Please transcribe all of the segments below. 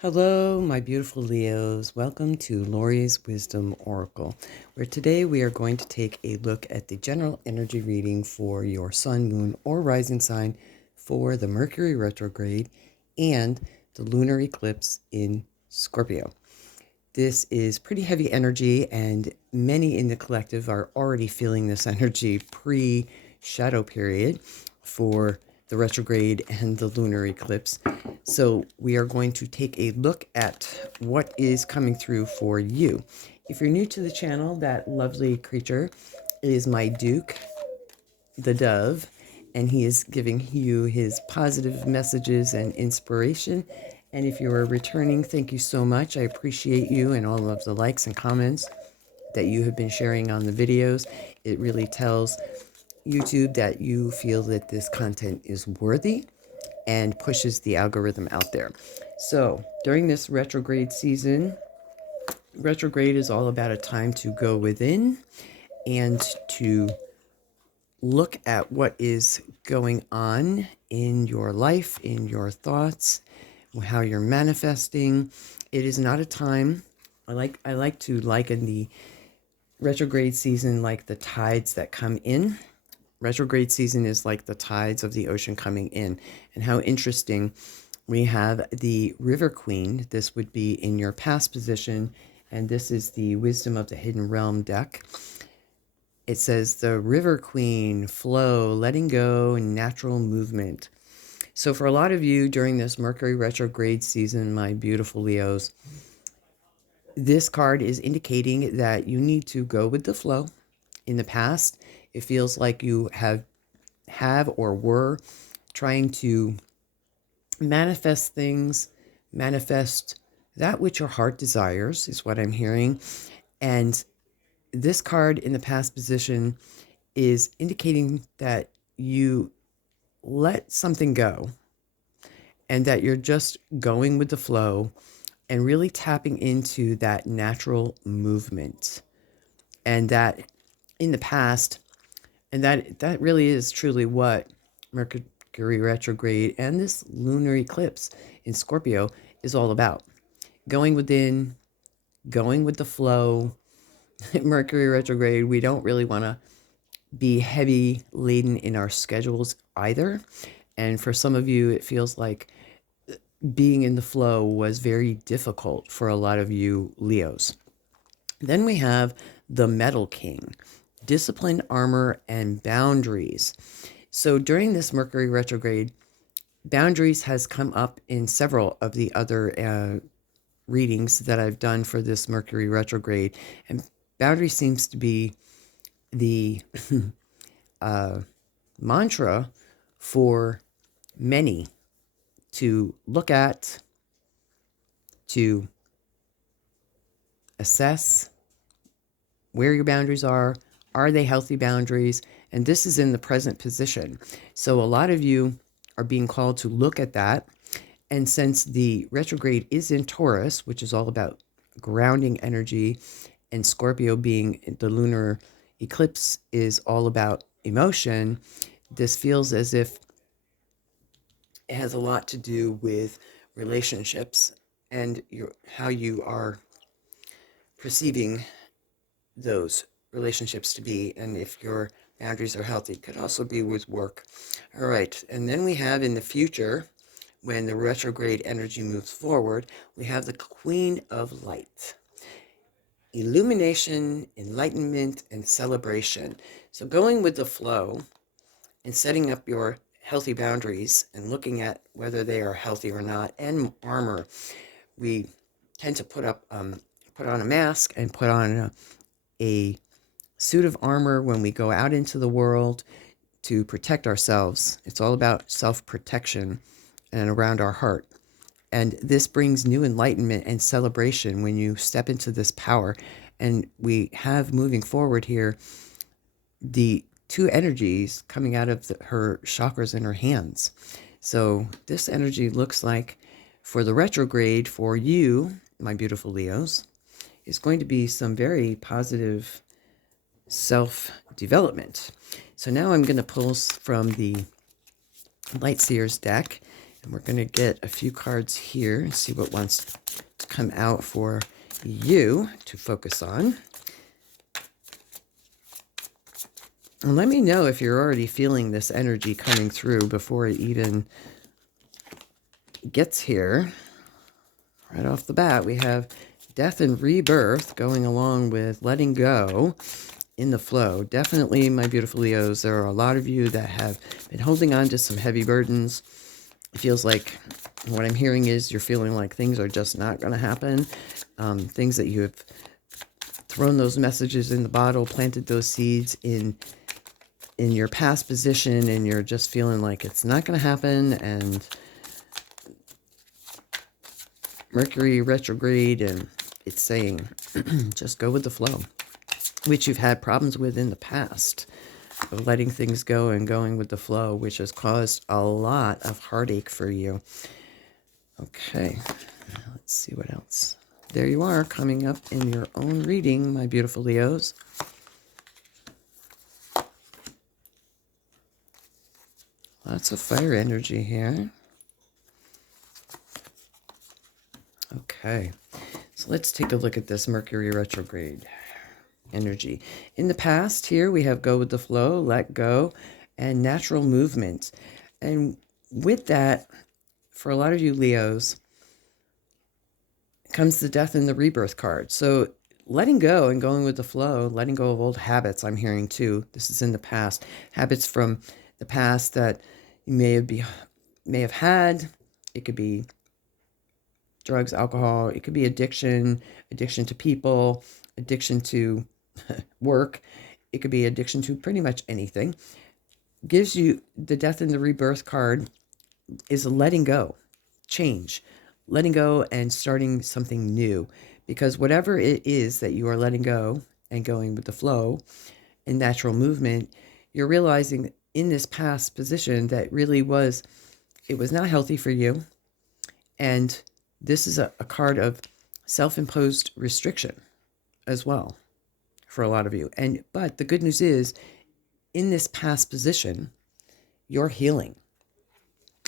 Hello, my beautiful Leos. Welcome to Lori's Wisdom Oracle, where today we are going to take a look at the general energy reading for your sun, moon, or rising sign for the Mercury retrograde and the lunar eclipse in Scorpio. This is pretty heavy energy, and many in the collective are already feeling this energy pre-shadow period for the retrograde and the lunar eclipse. So we are going to take a look at what is coming through for you. If you're new to the channel, that lovely creature is my Duke, the dove, and he is giving you his positive messages and inspiration. And if you are returning, thank you so much. I appreciate you and all of the likes and comments that you have been sharing on the videos. It really tells YouTube that you feel that this content is worthy and pushes the algorithm out there. So during this retrograde season, retrograde is all about a time to go within and to look at what is going on in your life, in your thoughts, how you're manifesting. It is not a time, I like to liken the retrograde season like the tides that come in. Retrograde season is like the tides of the ocean coming in. And how interesting, we have the River Queen. This would be in your past position, and this is the Wisdom of the Hidden Realm deck. It says the River Queen, flow, letting go, and natural movement. So for a lot of you during this Mercury retrograde season, my beautiful Leos, this card is indicating that you need to go with the flow. In the past, it feels like you have or were trying to manifest things, manifest that which your heart desires, is what I'm hearing. And this card in the past position is indicating that you let something go and that you're just going with the flow and really tapping into that natural movement. And that in the past, and that really is truly what Mercury retrograde and this lunar eclipse in Scorpio is all about. Going within, going with the flow. Mercury retrograde, we don't really want to be heavy laden in our schedules either. And for some of you, it feels like being in the flow was very difficult for a lot of you Leos. Then we have the Metal King, discipline, armor, and boundaries. So during this Mercury retrograde, boundaries has come up in several of the other readings that I've done for this Mercury retrograde. And boundary seems to be the mantra for many to look at, to assess where your boundaries are. Are they healthy boundaries? And this is in the present position. So a lot of you are being called to look at that. And since the retrograde is in Taurus, which is all about grounding energy, and Scorpio being the lunar eclipse is all about emotion, this feels as if it has a lot to do with relationships and how you are perceiving those relationships to be, and if your boundaries are healthy. It could also be with work. All right, and then we have in the future, when the retrograde energy moves forward, we have the Queen of Light. Illumination, enlightenment, and celebration. So going with the flow and setting up your healthy boundaries and looking at whether they are healthy or not. And armor, we tend to put on a mask and put on a suit of armor when we go out into the world to protect ourselves. It's all about self-protection and around our heart. And this brings new enlightenment and celebration when you step into this power. And we have moving forward here the two energies coming out of her chakras in her hands. So this energy looks like for the retrograde for you, my beautiful Leos, is going to be some very positive self-development. So now I'm going to pull from the Light Seers deck. We're going to get a few cards here and see what wants to come out for you to focus on. And let me know if you're already feeling this energy coming through before it even gets here. Right off the bat, we have death and rebirth going along with letting go in the flow. Definitely, my beautiful Leos, there are a lot of you that have been holding on to some heavy burdens. It feels like what I'm hearing is you're feeling like things are just not going to happen. Things that you have thrown those messages in the bottle, planted those seeds in your past position, and you're just feeling like it's not going to happen. And Mercury retrograde, and it's saying just go with the flow, which you've had problems with in the past, of letting things go and going with the flow, which has caused a lot of heartache for you. Okay, let's see what else. There you are, coming up in your own reading, my beautiful Leos. Lots of fire energy here. Okay, so let's take a look at this Mercury retrograde energy. In the past here, we have go with the flow, let go, and natural movement. And with that, for a lot of you Leos, comes the death and the rebirth card. So letting go and going with the flow, letting go of old habits, I'm hearing too. This is in the past. Habits from the past that you may have had. It could be drugs, alcohol. It could be addiction to people, addiction to work. It could be addiction to pretty much anything. Gives you the death and the rebirth card is letting go, change, letting go and starting something new. Because whatever it is that you are letting go and going with the flow and natural movement, you're realizing in this past position that really it was not healthy for you. And this is a card of self-imposed restriction as well for a lot of you. But the good news is, in this past position, you're healing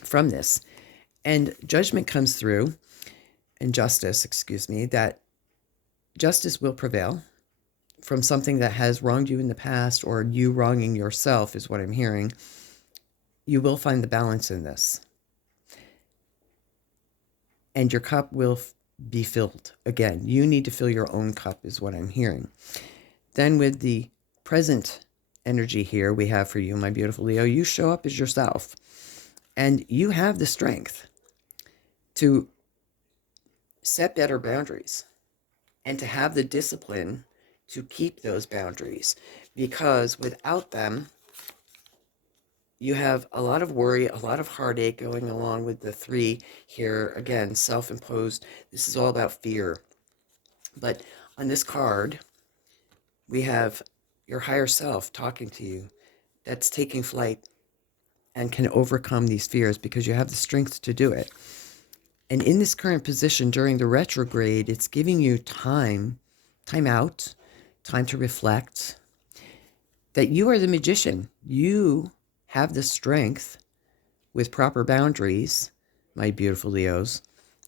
from this. And judgment comes through, and justice, that justice will prevail from something that has wronged you in the past, or you wronging yourself is what I'm hearing. You will find the balance in this. And your cup will be filled again. You need to fill your own cup is what I'm hearing. Then with the present energy here we have for you, my beautiful Leo, you show up as yourself. And you have the strength to set better boundaries and to have the discipline to keep those boundaries. Because without them, you have a lot of worry, a lot of heartache going along with the 3 here. Again, self-imposed. This is all about fear. But on this card, we have your higher self talking to you that's taking flight and can overcome these fears because you have the strength to do it. And in this current position during the retrograde, it's giving you time out, time to reflect, that you are the magician. You have the strength with proper boundaries, my beautiful Leos,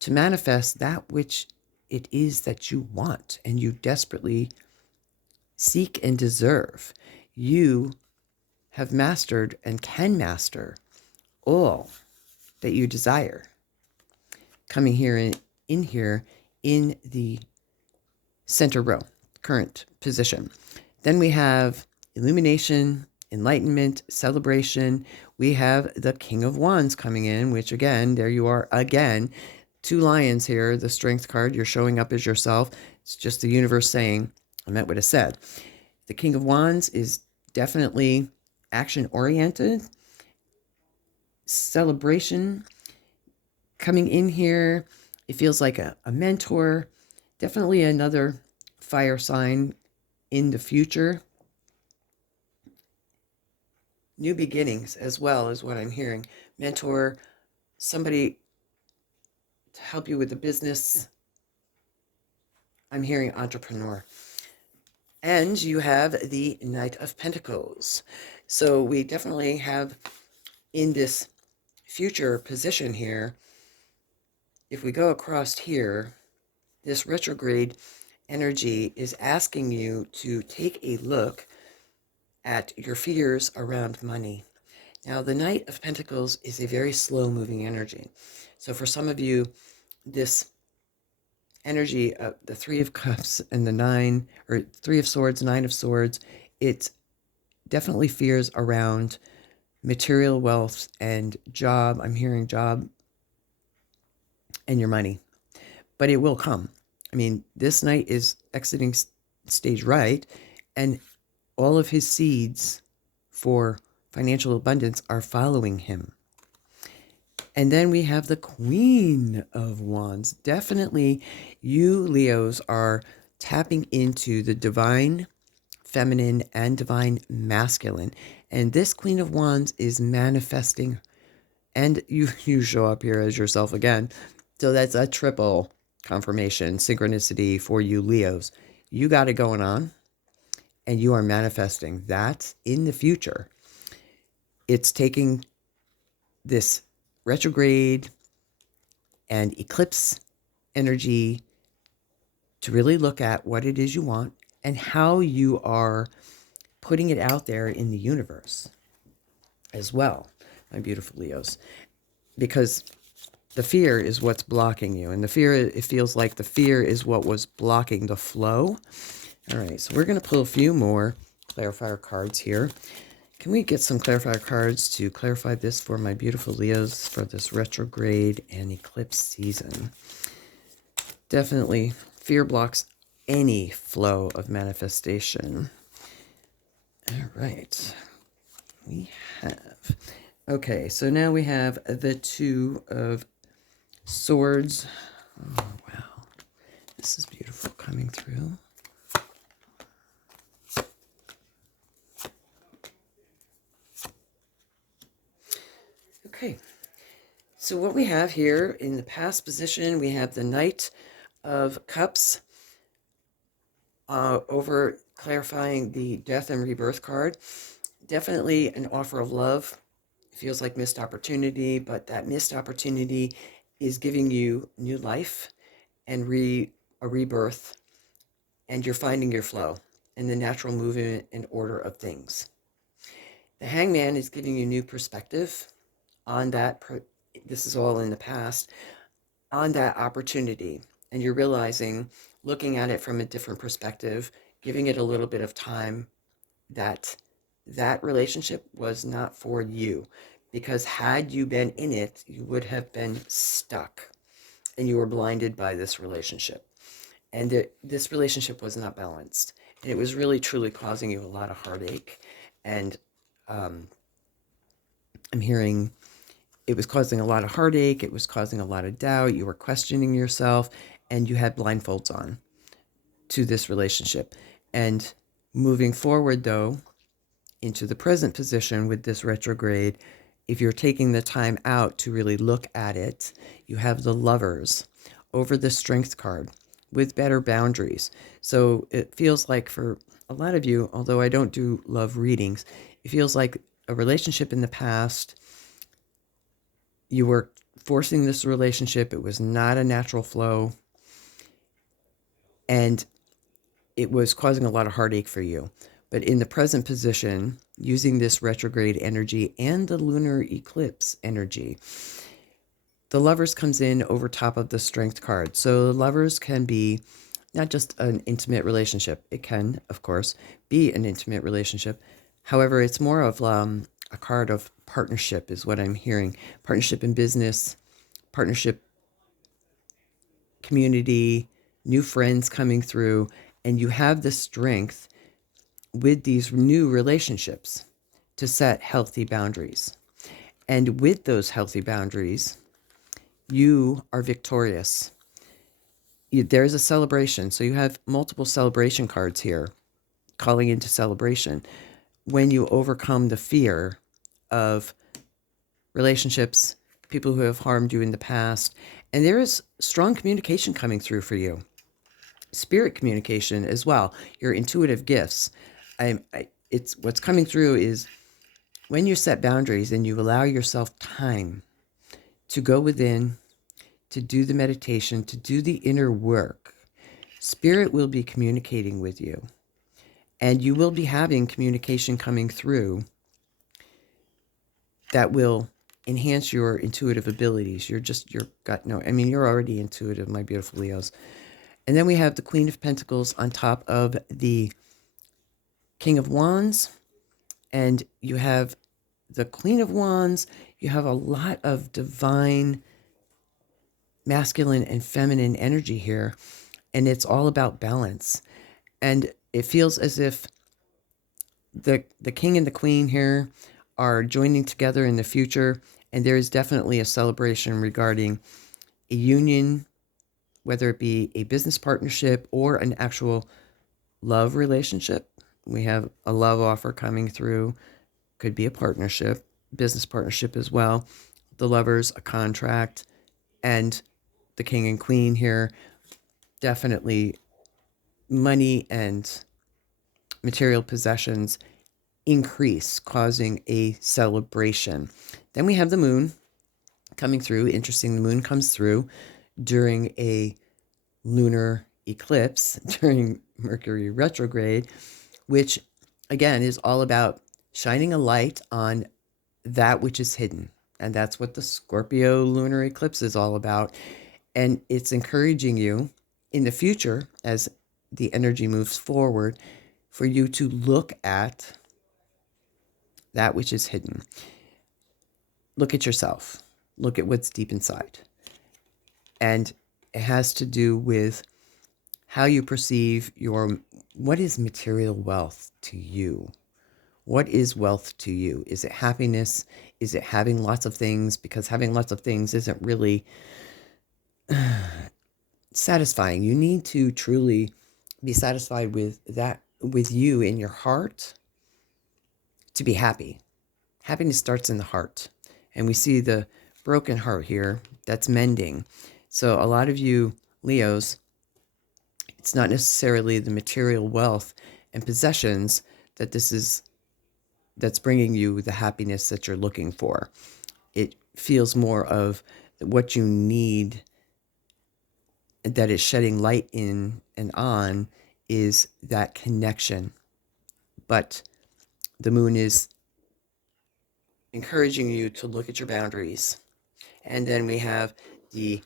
to manifest that which it is that you want and you desperately seek and deserve. You have mastered and can master all that you desire. Coming here in here in the center row, current position. Then we have illumination, enlightenment, celebration. We have the King of Wands coming in, which again, there you are again. 2 lions here, the strength card. You're showing up as yourself. It's just the universe saying, I meant what it said. The King of Wands is definitely action-oriented. Celebration coming in here. It feels like a mentor. Definitely another fire sign in the future. New beginnings as well is what I'm hearing. Mentor, somebody to help you with the business. I'm hearing entrepreneur. And you have the Knight of Pentacles. So we definitely have in this future position here, if we go across here, this retrograde energy is asking you to take a look at your fears around money. Now, the Knight of Pentacles is a very slow-moving energy. So for some of you, this energy of the Three of Cups and the Three of Swords, Nine of Swords, it's definitely fears around material wealth and job. I'm hearing job and your money, but it will come. I mean, this Knight is exiting stage right, and all of his seeds for financial abundance are following him. And then we have the Queen of Wands. Definitely you Leos are tapping into the divine feminine and divine masculine. And this Queen of Wands is manifesting, and you show up here as yourself again. So that's a triple confirmation, synchronicity for you Leos. You got it going on, and you are manifesting that in the future. It's taking this retrograde and eclipse energy to really look at what it is you want and how you are putting it out there in the universe as well, my beautiful Leos. Because the fear is what's blocking you. And the fear, it feels like the fear is what was blocking the flow. All right, so we're going to pull a few more clarifier cards here. Can we get some clarifier cards to clarify this for my beautiful Leos for this retrograde and eclipse season? Definitely, fear blocks any flow of manifestation. All right, we have... Okay, so now we have the Two of Swords. Oh, wow. This is beautiful coming through. Okay, so what we have here in the past position, we have the Knight of Cups over clarifying the Death and Rebirth card. Definitely an offer of love. It feels like missed opportunity, but that missed opportunity is giving you new life and a rebirth, and you're finding your flow and the natural movement and order of things. The Hangman is giving you new perspective on that. This is all in the past, on that opportunity, and you're realizing, looking at it from a different perspective, giving it a little bit of time, that that relationship was not for you, because had you been in it, you would have been stuck and you were blinded by this relationship, and this relationship was not balanced, and it was really truly causing you a lot of heartache. And I'm hearing it was causing a lot of heartache, it was causing a lot of doubt, you were questioning yourself, and you had blindfolds on to this relationship. And moving forward, though, into the present position with this retrograde, if you're taking the time out to really look at it, you have the Lovers over the Strength card with better boundaries. So it feels like for a lot of you, although I don't do love readings, it feels like a relationship in the past, you were forcing this relationship. It was not a natural flow, and it was causing a lot of heartache for you. But in the present position, using this retrograde energy and the lunar eclipse energy, the Lovers comes in over top of the Strength card. So the Lovers can be not just an intimate relationship. It can, of course, be an intimate relationship. However, it's more of a card of partnership is what I'm hearing. Partnership in business, partnership, community, new friends coming through, and you have the strength with these new relationships to set healthy boundaries. And with those healthy boundaries, you are victorious. There's a celebration. So you have multiple celebration cards here, calling into celebration. When you overcome the fear of relationships, people who have harmed you in the past, and there is strong communication coming through for you. Spirit communication as well, your intuitive gifts. It's what's coming through is when you set boundaries and you allow yourself time to go within, to do the meditation, to do the inner work. Spirit will be communicating with you, and you will be having communication coming through that will enhance your intuitive abilities. You're already intuitive, my beautiful Leos. And then we have the Queen of Pentacles on top of the King of Wands, and you have the Queen of Wands. You have a lot of divine masculine and feminine energy here, and it's all about balance. And it feels as if the king and the queen here are joining together in the future, and there is definitely a celebration regarding a union, whether it be a business partnership or an actual love relationship. We have a love offer coming through, could be a partnership, business partnership as well. The Lovers, a contract, and the king and queen here, definitely money and material possessions increase, causing a celebration. Then we have the moon coming through. Interesting, the moon comes through during a lunar eclipse, during Mercury retrograde, which again is all about shining a light on that which is hidden. And that's what the Scorpio lunar eclipse is all about. And it's encouraging you in the future, as the energy moves forward, for you to look at that which is hidden. Look at yourself. Look at what's deep inside. And it has to do with how you perceive what is material wealth to you? What is wealth to you? Is it happiness? Is it having lots of things? Because having lots of things isn't really satisfying. You need to truly be satisfied with that, with you in your heart, to be happy. Happiness starts in the heart. And we see the broken heart here that's mending. So a lot of you Leos, it's not necessarily the material wealth and possessions that's bringing you the happiness that you're looking for. It feels more of what you need, that is shedding light in and on, is that connection. But the moon is encouraging you to look at your boundaries. And then we have the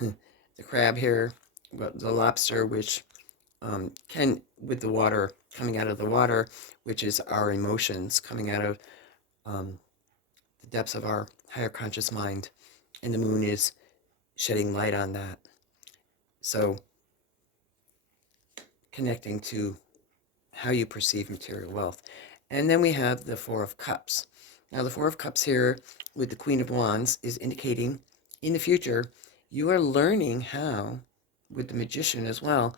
the crab here, the lobster, which can, with the water, coming out of the water, which is our emotions coming out of the depths of our higher conscious mind. And the moon is shedding light on that. So connecting to how you perceive material wealth. And then we have the Four of Cups. Now the Four of Cups here with the Queen of Wands is indicating in the future you are learning how, with the Magician as well,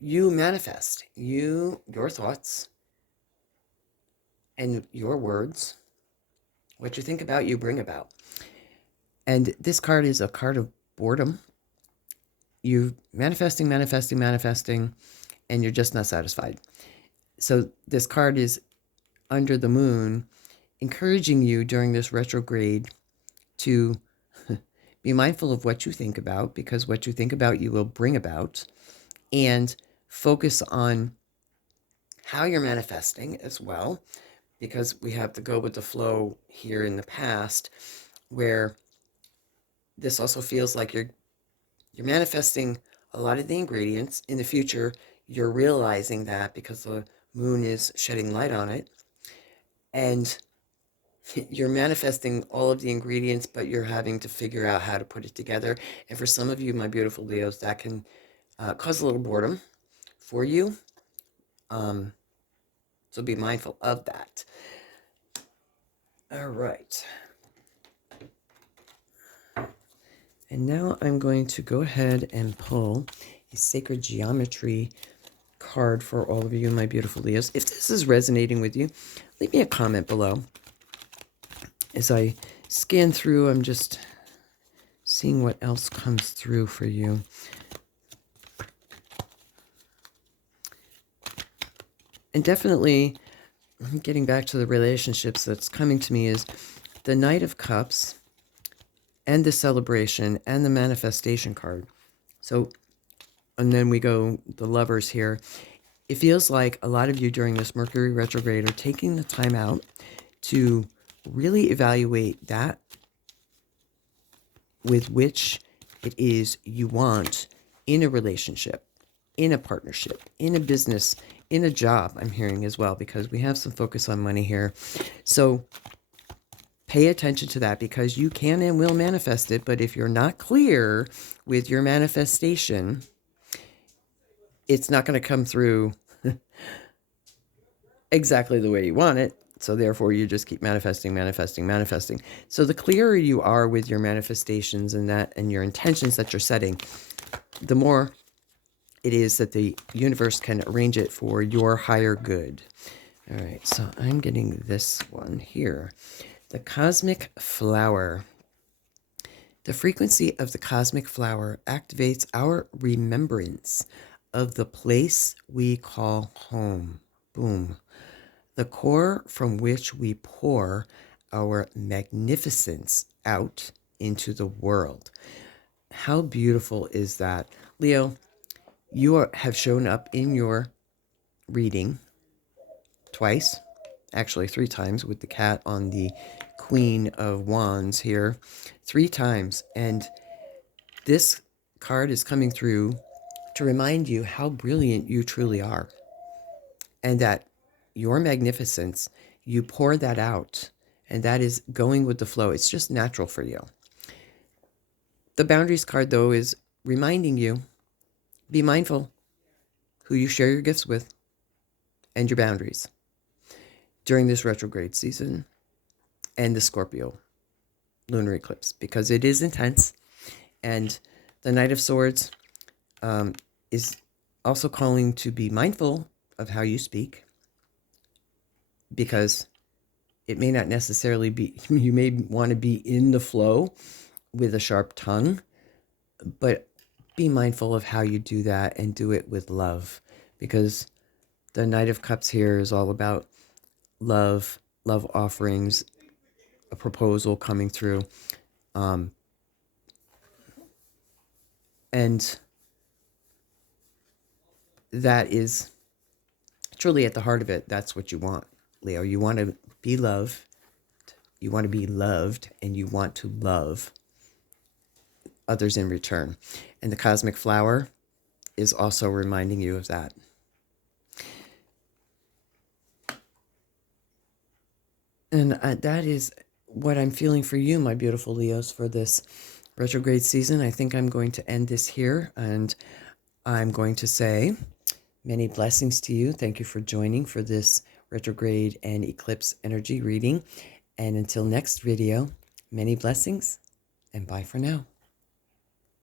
you manifest your thoughts and your words. What you think about, you bring about. And this card is a card of boredom. You're manifesting, and you're just not satisfied. So this card is under the moon, encouraging you during this retrograde to be mindful of what you think about, because what you think about, you will bring about, and focus on how you're manifesting as well, because we have to go with the flow here in the past, where this also feels like you're manifesting a lot of the ingredients. In the future, you're realizing that because the moon is shedding light on it, and you're manifesting all of the ingredients, but you're having to figure out how to put it together. And for some of you, my beautiful Leos, that can cause a little boredom for you. So be mindful of that. All right. And now I'm going to go ahead and pull a Sacred Geometry card for all of you, my beautiful Leos. If this is resonating with you, leave me a comment below. As I scan through, I'm just seeing what else comes through for you. And definitely, getting back to the relationships that's coming to me, is the Knight of Cups and the celebration and the manifestation card. So, and then we go the Lovers here. It feels like a lot of you during this Mercury retrograde are taking the time out to really evaluate that with which it is you want in a relationship, in a partnership, in a business, in a job, I'm hearing as well, because we have some focus on money here. So pay attention to that, because you can and will manifest it. But if you're not clear with your manifestation, it's not going to come through exactly the way you want it. So therefore, you just keep manifesting, manifesting, manifesting. So the clearer you are with your manifestations and that and your intentions that you're setting, the more it is that the universe can arrange it for your higher good. All right, so I'm getting this one here. The cosmic flower. The frequency of the cosmic flower activates our remembrance of the place we call home. Boom. The core from which we pour our magnificence out into the world. How beautiful is that? Leo, you have shown up in your reading twice, actually 3 times, with the cat on the Queen of Wands here. 3 times. And this card is coming through to remind you how brilliant you truly are. And that your magnificence, you pour that out. And that is going with the flow. It's just natural for you. The boundaries card, though, is reminding you, be mindful who you share your gifts with and your boundaries during this retrograde season and the Scorpio lunar eclipse, because it is intense. And the Knight of Swords is also calling to be mindful of how you speak, because it may not necessarily be, you may want to be in the flow with a sharp tongue, but be mindful of how you do that and do it with love, because the Knight of Cups here is all about love, love offerings, a proposal coming through. And that is truly at the heart of it. That's what you want, Leo. You want to be loved. You want to be loved, and you want to love others in return. And the cosmic flower is also reminding you of that. And that is what I'm feeling for you, my beautiful Leos, for this retrograde season. I think I'm going to end this here, and I'm going to say many blessings to you. Thank you for joining for this retrograde and eclipse energy reading. And until next video, many blessings, and bye for now.